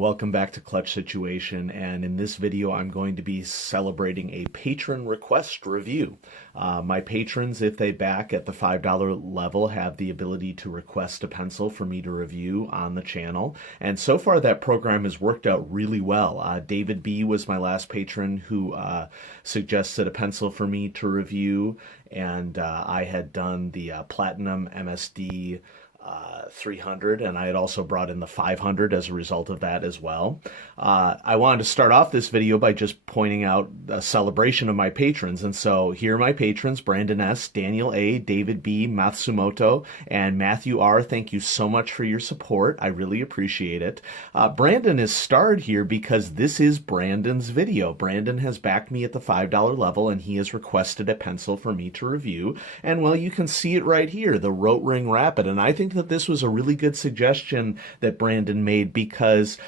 welcome back to Clutch Situation, and in this video I'm going to be celebrating a patron request review. My patrons, if they back at the $5 level, have the ability to request a pencil for me to review on the channel, and so far that program has worked out really well. David B. was my last patron who suggested a pencil for me to review, and I had done the Platinum MSD 300, and I had also brought in the 500 as a result of that as well. I wanted to start off this video by just pointing out a celebration of my patrons, and so here are my patrons: Brandon S., Daniel A., David B., Matsumoto, and Matthew R. Thank you so much for your support. I really appreciate it. Brandon is starred here because this is Brandon's video. Brandon has backed me at the $5 level, and he has requested a pencil for me to review, and well, you can see it right here, the Rotring Rapid, and I think that this was a really good suggestion that Brandon made because,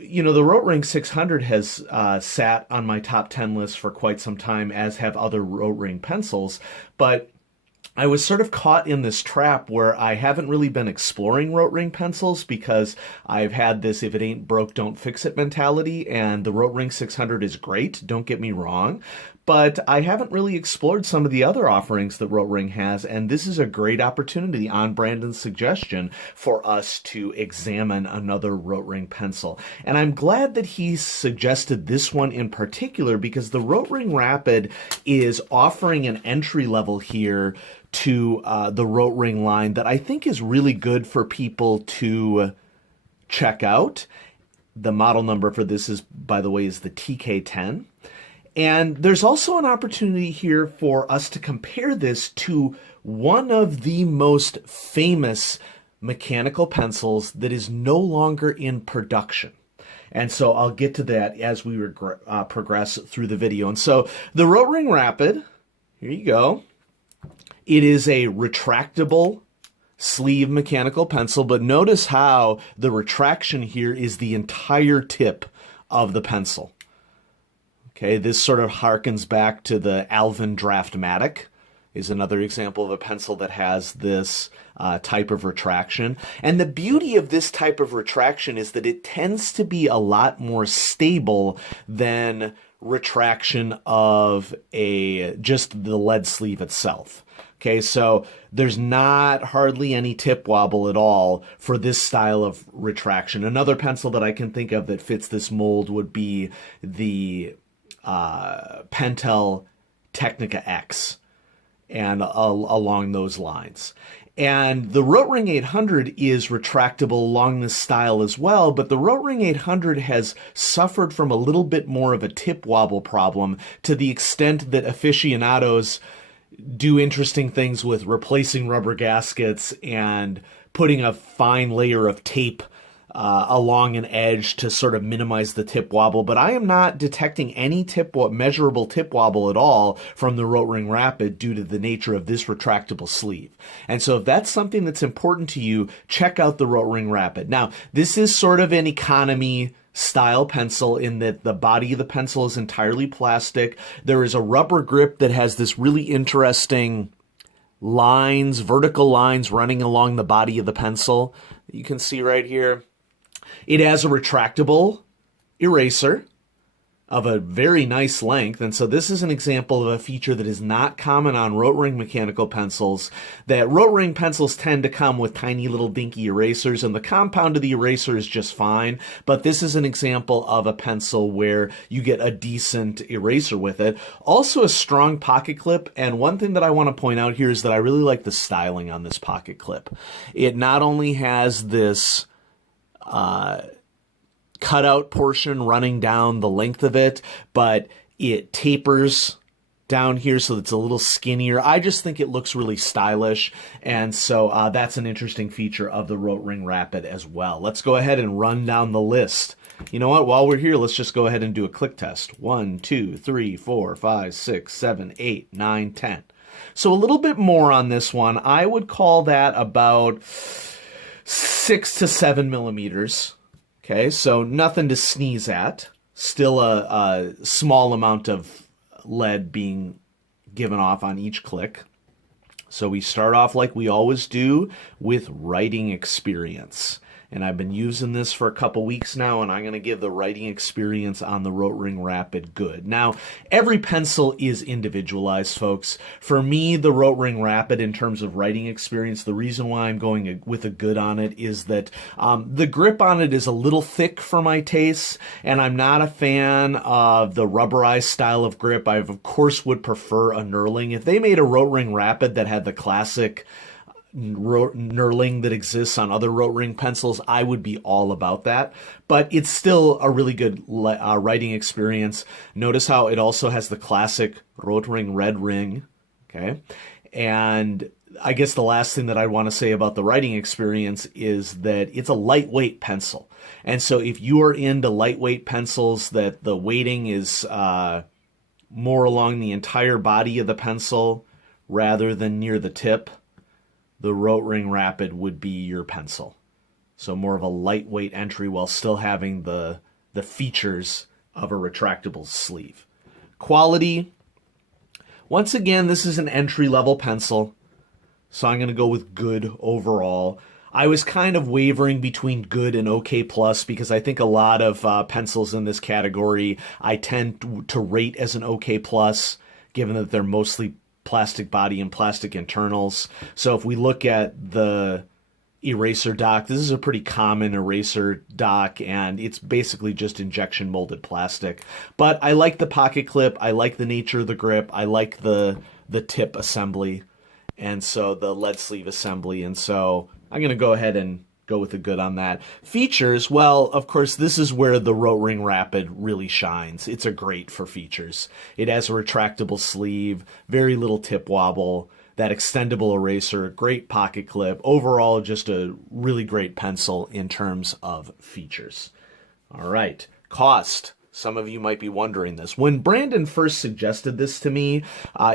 you know, the Rotring 600 has sat on my top 10 list for quite some time, as have other Rotring pencils, but I was sort of caught in this trap where I haven't really been exploring Rotring pencils because I've had this if it ain't broke, don't fix it mentality, and the Rotring 600 is great, don't get me wrong, but I haven't really explored some of the other offerings that Rotring has, and this is a great opportunity on Brandon's suggestion for us to examine another Rotring pencil. And I'm glad that he suggested this one in particular because the Rotring Rapid is offering an entry level here to the Rotring line that I think is really good for people to check out. The model number for this is, by the way, is the TK10. And there's also an opportunity here for us to compare this to one of the most famous mechanical pencils that is no longer in production. And so I'll get to that as we progress through the video. And so the Rotring Rapid, here you go. It is a retractable sleeve mechanical pencil, but notice how the retraction here is the entire tip of the pencil. Okay, this sort of harkens back to the Alvin Draftmatic, is another example of a pencil that has this type of retraction. And the beauty of this type of retraction is that it tends to be a lot more stable than retraction of just the lead sleeve itself. Okay, so there's not hardly any tip wobble at all for this style of retraction. Another pencil that I can think of that fits this mold would be the Pentel Technica X, and along those lines. And the Rotring 800 is retractable along this style as well, but the Rotring 800 has suffered from a little bit more of a tip wobble problem, to the extent that aficionados do interesting things with replacing rubber gaskets and putting a fine layer of tape along an edge to sort of minimize the tip wobble, but I am not detecting any measurable tip wobble at all from the Rotring Rapid due to the nature of this retractable sleeve. And so if that's something that's important to you, check out the Rotring Rapid. Now, this is sort of an economy style pencil in that the body of the pencil is entirely plastic. There is a rubber grip that has this really interesting lines, vertical lines running along the body of the pencil that you can see right here. It has a retractable eraser of a very nice length, and so this is an example of a feature that is not common on Rotring mechanical pencils. That Rotring pencils tend to come with tiny little dinky erasers, and the compound of the eraser is just fine, but this is an example of a pencil where you get a decent eraser with it. Also a strong pocket clip, and one thing that I want to point out here is that I really like the styling on this pocket clip. It not only has this cutout portion running down the length of it, but it tapers down here so it's a little skinnier. I just think it looks really stylish, and so that's an interesting feature of the Rotring Rapid as well. Let's go ahead and run down the list. You know what, while we're here, let's just go ahead and do a click test. 1, 2, 3, 4, 5, 6, 7, 8, 9, 10. So a little bit more on this one. I would call that about 6 to 7 millimeters. Okay, so nothing to sneeze at. Still a small amount of lead being given off on each click. So we start off like we always do with writing experience. And I've been using this for a couple weeks now, and I'm going to give the writing experience on the Rotring Rapid good. Now, every pencil is individualized, folks. For me, the Rotring Rapid, in terms of writing experience, the reason why I'm going with a good on it is that the grip on it is a little thick for my tastes, and I'm not a fan of the rubberized style of grip. I, of course, would prefer a knurling. If they made a Rotring Rapid that had the classic knurling that exists on other Rotring pencils, I would be all about that. But it's still a really good writing experience. Notice how it also has the classic Rotring red ring, okay? And I guess the last thing that I want to say about the writing experience is that it's a lightweight pencil. And so if you are into lightweight pencils that the weighting is more along the entire body of the pencil rather than near the tip, the Rotring Rapid would be your pencil. So more of a lightweight entry while still having the features of a retractable sleeve. Quality, once again, this is an entry-level pencil, so I'm going to go with good overall. I was kind of wavering between good and OK plus because I think a lot of pencils in this category I tend to rate as an OK plus, given that they're mostly plastic body and plastic internals. So if we look at the eraser dock, this is a pretty common eraser dock, and it's basically just injection molded plastic. But I like the pocket clip, I like the nature of the grip, I like the tip assembly, and so the lead sleeve assembly, and so I'm going to go ahead and go with the good on that. Features, well, of course, this is where the Rotring Rapid really shines. It's a great for features. It has a retractable sleeve, very little tip wobble, that extendable eraser, great pocket clip. Overall, just a really great pencil in terms of features. All right, cost. Some of you might be wondering this. When Brandon first suggested this to me,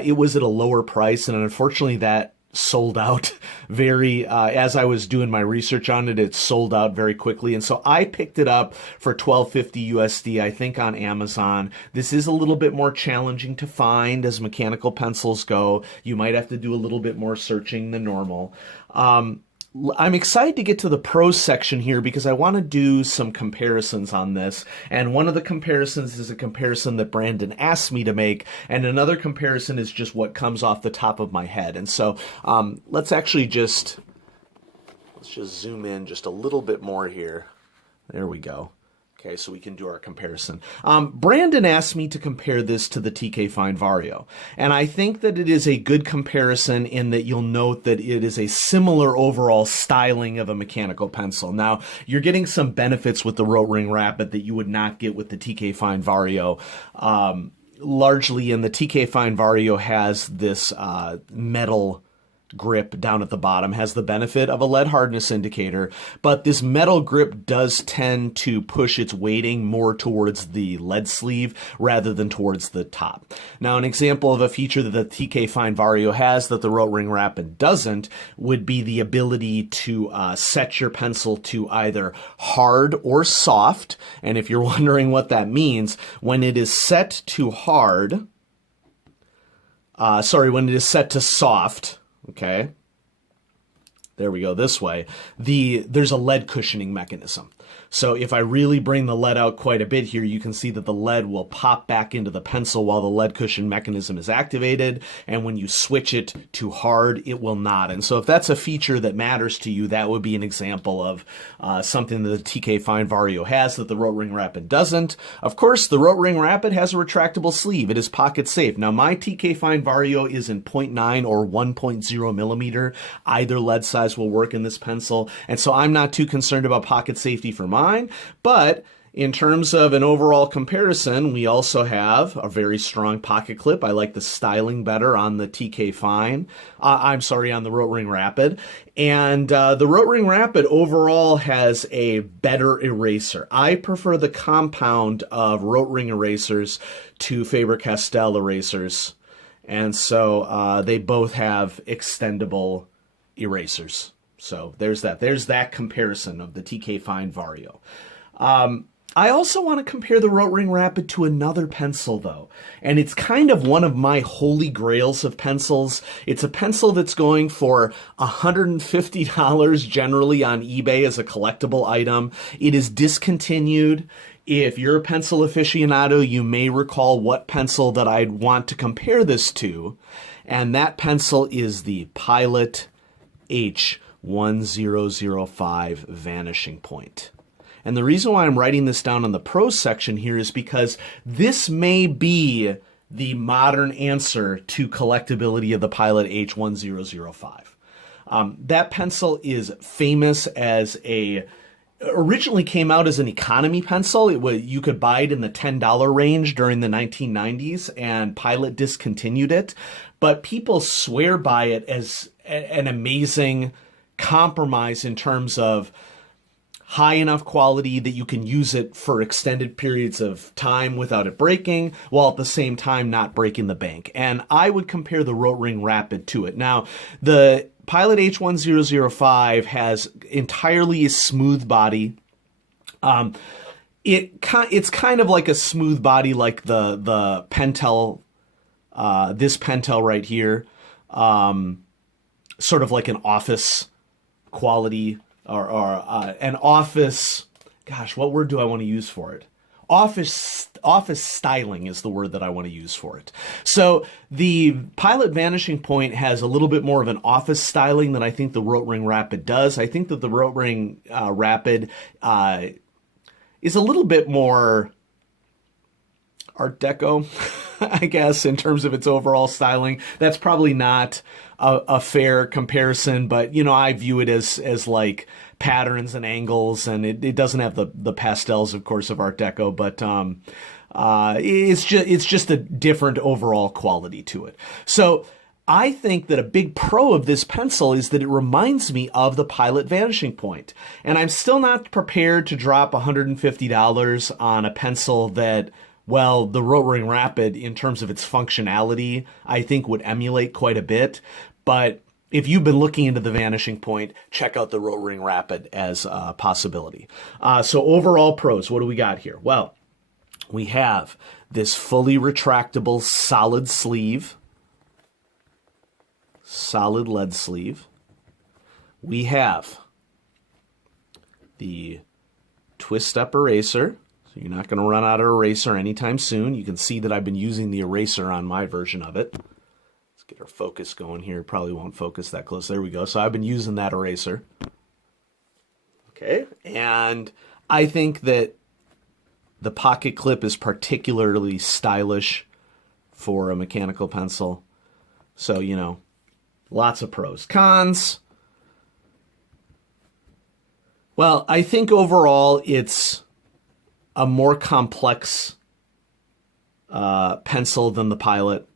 it was at a lower price, and unfortunately that sold out very, as I was doing my research on it, it sold out very quickly. And so I picked it up for $12.50 USD, I think, on Amazon. This is a little bit more challenging to find as mechanical pencils go. You might have to do a little bit more searching than normal. I'm excited to get to the pros section here because I want to do some comparisons on this. And one of the comparisons is a comparison that Brandon asked me to make, and another comparison is just what comes off the top of my head. And so let's just zoom in just a little bit more here. There we go. Okay, so we can do our comparison. Brandon asked me to compare this to the TK Fine Vario, and I think that it is a good comparison in that you'll note that it is a similar overall styling of a mechanical pencil. Now, you're getting some benefits with the Rotring Rapid that you would not get with the TK Fine Vario. Largely, and the TK Fine Vario has this metal grip down at the bottom, has the benefit of a lead hardness indicator, but this metal grip does tend to push its weighting more towards the lead sleeve rather than towards the top. Now, an example of a feature that the TK Fine Vario has that the Rotring Rapid doesn't would be the ability to set your pencil to either hard or soft. And if you're wondering what that means, when it is set to hard, when it is set to soft, okay, there we go, this way, there's a lead cushioning mechanism. So if I really bring the lead out quite a bit here, you can see that the lead will pop back into the pencil while the lead cushion mechanism is activated, and when you switch it to hard, it will not. And so if that's a feature that matters to you, that would be an example of something that the TK Fine Vario has that the Rotring Rapid doesn't. Of course, the Rotring Rapid has a retractable sleeve. It is pocket safe. Now, my TK Fine Vario is in 0.9 or 1.0 millimeter. Either lead size will work in this pencil, and so I'm not too concerned about pocket safety for mine. But in terms of an overall comparison, we also have a very strong pocket clip. I like the styling better on the TK Fine. On the Rotring Rapid. And the Rotring Rapid overall has a better eraser. I prefer the compound of Rotring erasers to Faber-Castell erasers. And so they both have extendable erasers. So there's that. There's that comparison of the TK Fine Vario. I also want to compare the Rotring Rapid to another pencil, though. And it's kind of one of my holy grails of pencils. It's a pencil that's going for $150 generally on eBay as a collectible item. It is discontinued. If you're a pencil aficionado, you may recall what pencil that I'd want to compare this to. And that pencil is the Pilot H1005 Vanishing Point. And the reason why I'm writing this down on the pros section here is because this may be the modern answer to collectability of the Pilot H1005. That pencil is famous as originally came out as an economy pencil. You could buy it in the $10 range during the 1990s, and Pilot discontinued it. But people swear by it as an amazing compromise in terms of high enough quality that you can use it for extended periods of time without it breaking, while at the same time not breaking the bank. And I would compare the Rotring Rapid to it. Now, the Pilot H1005 has entirely a smooth body. It's kind of like a smooth body like the Pentel, this Pentel right here, sort of like an office quality or an office, gosh, what word do I want to use for it? Office styling is the word that I want to use for it. So the Pilot Vanishing Point has a little bit more of an office styling than I think the Rotring Rapid does. I think that the Rotring Rapid is a little bit more Art Deco, I guess, in terms of its overall styling. That's probably not a fair comparison, but, you know, I view it as like patterns and angles, and it doesn't have the pastels, of course, of Art Deco, but it's just a different overall quality to it. So I think that a big pro of this pencil is that it reminds me of the Pilot Vanishing Point. And I'm still not prepared to drop $150 on a pencil that, well, the Rotring Rapid, in terms of its functionality, I think would emulate quite a bit. But if you've been looking into the Vanishing Point, check out the Rotring Rapid as a possibility. So overall pros, what do we got here? Well, we have this fully retractable solid sleeve, solid lead sleeve. We have the twist up eraser. So you're not going to run out of eraser anytime soon. You can see that I've been using the eraser on my version of it. Let's get our focus going here. Probably won't focus that close. There we go. So I've been using that eraser. Okay. And I think that the pocket clip is particularly stylish for a mechanical pencil. So, you know, lots of pros. Cons. Well, I think overall it's a more complex pencil than the Pilot.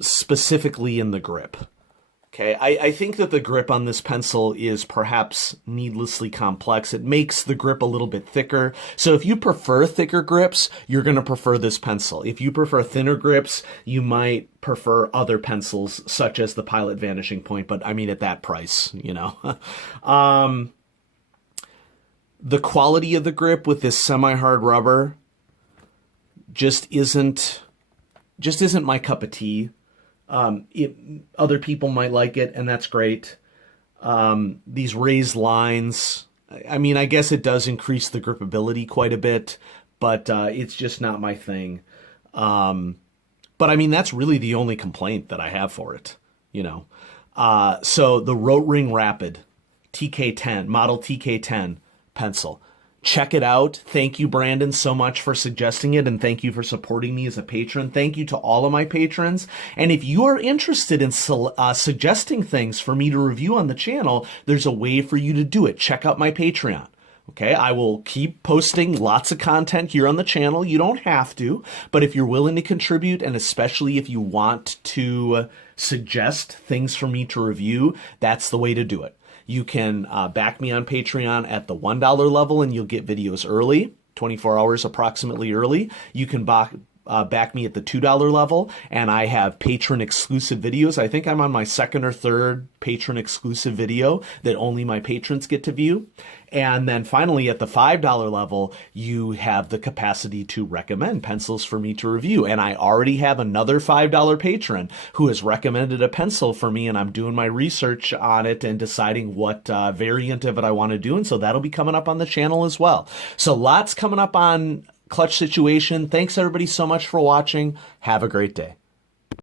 Specifically in the grip. Okay, I think that the grip on this pencil is perhaps needlessly complex. It makes the grip a little bit thicker. So if you prefer thicker grips, you're going to prefer this pencil. If you prefer thinner grips, you might prefer other pencils, such as the Pilot Vanishing Point, but I mean at that price, you know. The quality of the grip with this semi-hard rubber just isn't my cup of tea. Other people might like it, and that's great. These raised lines, I mean, I guess it does increase the gripability quite a bit, but it's just not my thing. But I mean, that's really the only complaint that I have for it, you know. So the Rotring Rapid TK10, model TK10 pencil. Check it out. Thank you, Brandon, so much for suggesting it, and thank you for supporting me as a patron. Thank you to all of my patrons. And if you are interested in suggesting things for me to review on the channel, there's a way for you to do it. Check out my Patreon. Okay, I will keep posting lots of content here on the channel. You don't have to, but if you're willing to contribute, and especially if you want to suggest things for me to review, that's the way to do it. You can back me on Patreon at the $1 level, and you'll get videos early, 24 hours approximately early. You can back me at the $2 level, and I have patron exclusive videos. I think I'm on my second or third patron exclusive video that only my patrons get to view. And then finally, at the $5 level, you have the capacity to recommend pencils for me to review. And I already have another $5 patron who has recommended a pencil for me, and I'm doing my research on it and deciding what variant of it I want to do. And so that'll be coming up on the channel as well. So lots coming up on Clutch Situation. Thanks everybody so much for watching. Have a great day.